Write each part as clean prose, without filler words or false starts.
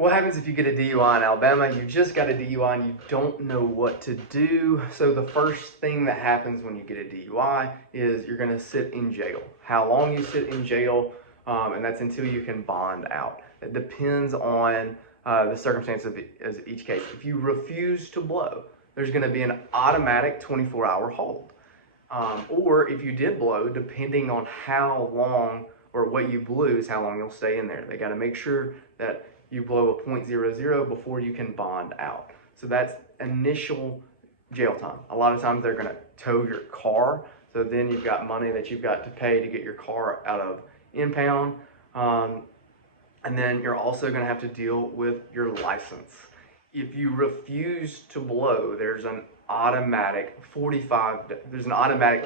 What happens if you get a DUI in Alabama? You just got a DUI and you don't know what to do. So the first thing that happens when you get a DUI is you're going to sit in jail. How long you sit in jail, and that's until you can bond out. It depends on the circumstance of each case. If you refuse to blow, there's going to be an automatic 24-hour hold. Or if you did blow, depending on how long or what you blew is how long you'll stay in there. They got to make sure that you blow a .00 before you can bond out. So that's initial jail time. A lot of times they're going to tow your car, so then you've got money that you've got to pay to get your car out of impound. And then you're also going to have to deal with your license. If you refuse to blow, there's an automatic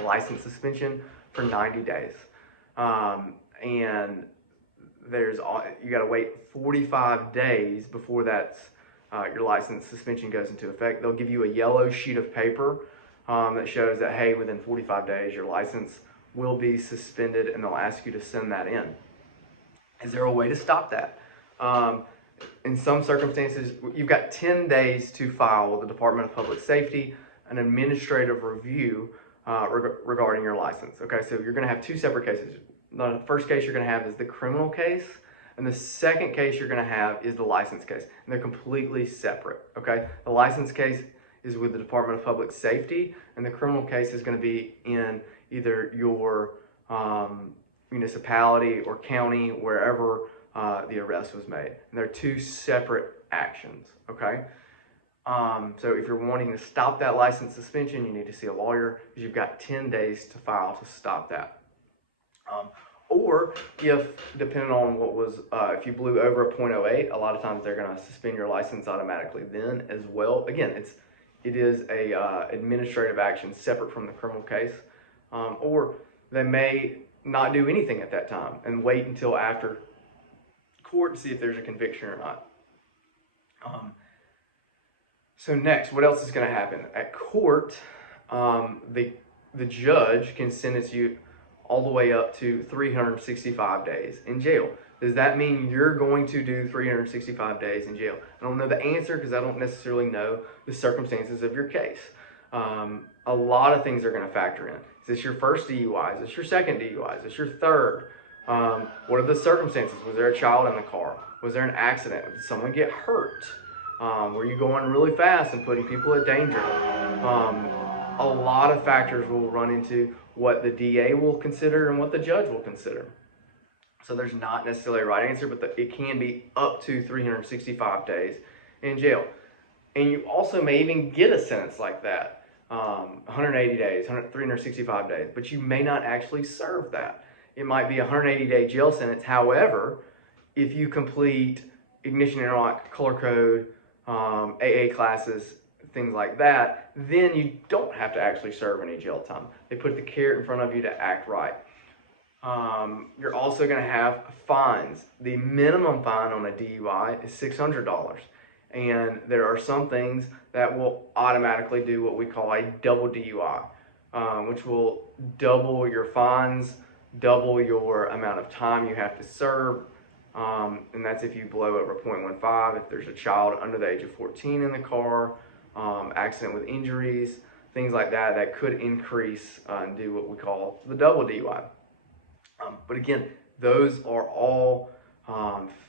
license suspension for 90 days. And you got to wait 45 days before that's your license suspension goes into effect. They'll give you a yellow sheet of paper that shows that, hey, within 45 days your license will be suspended, and they'll ask you to send that in. Is there a way to stop that? In some circumstances, you've got 10 days to file with the Department of Public Safety an administrative review regarding your license. Okay, so you're going to have two separate cases. The first case you're going to have is the criminal case, and the second case you're going to have is the license case, and they're completely separate. Okay, the license case is with the Department of Public Safety, and the criminal case is going to be in either your municipality or county, wherever the arrest was made. And they're two separate actions. Okay. So if you're wanting to stop that license suspension, you need to see a lawyer, because you've got 10 days to file to stop that. Or if, depending on what was, if you blew over a .08, a lot of times they're going to suspend your license automatically then as well. Again, it is a administrative action separate from the criminal case. Or they may not do anything at that time and wait until after court to see if there's a conviction or not. So next, what else is going to happen? At court, the judge can sentence you all the way up to 365 days in jail. Does that mean you're going to do 365 days in jail? I don't know the answer, because I don't necessarily know the circumstances of your case. A lot of things are going to factor in. Is this your first DUI? Is this your second DUI? Is this your third? What are the circumstances? Was there a child in the car? Was there an accident? Did someone get hurt? Were you going really fast and putting people at danger? A lot of factors will run into what the DA will consider and what the judge will consider. So there's not necessarily a right answer, but it can be up to 365 days in jail. And you also may even get a sentence like that, 180 days, 365 days, but you may not actually serve that. It might be a 180-day jail sentence. However, if you complete ignition interlock, color code, AA classes, things like that, then you don't have to actually serve any jail time. They put the carrot in front of you to act right. You're also going to have fines. The minimum fine on a DUI is $600. And there are some things that will automatically do what we call a double DUI, which will double your fines, double your amount of time you have to serve. And that's if you blow over .15, if there's a child under the age of 14 in the car, accident with injuries, things like that, that could increase and do what we call the double DUI. But again, those are all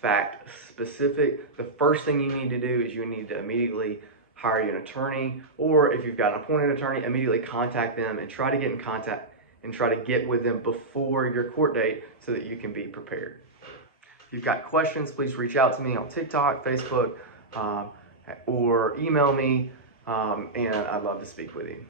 fact specific. The first thing you need to do is you need to immediately hire you an attorney, or if you've got an appointed attorney, immediately contact them and try to get in contact and try to get with them before your court date so that you can be prepared. If you've got questions, please reach out to me on TikTok, Facebook, or email me, and I'd love to speak with you.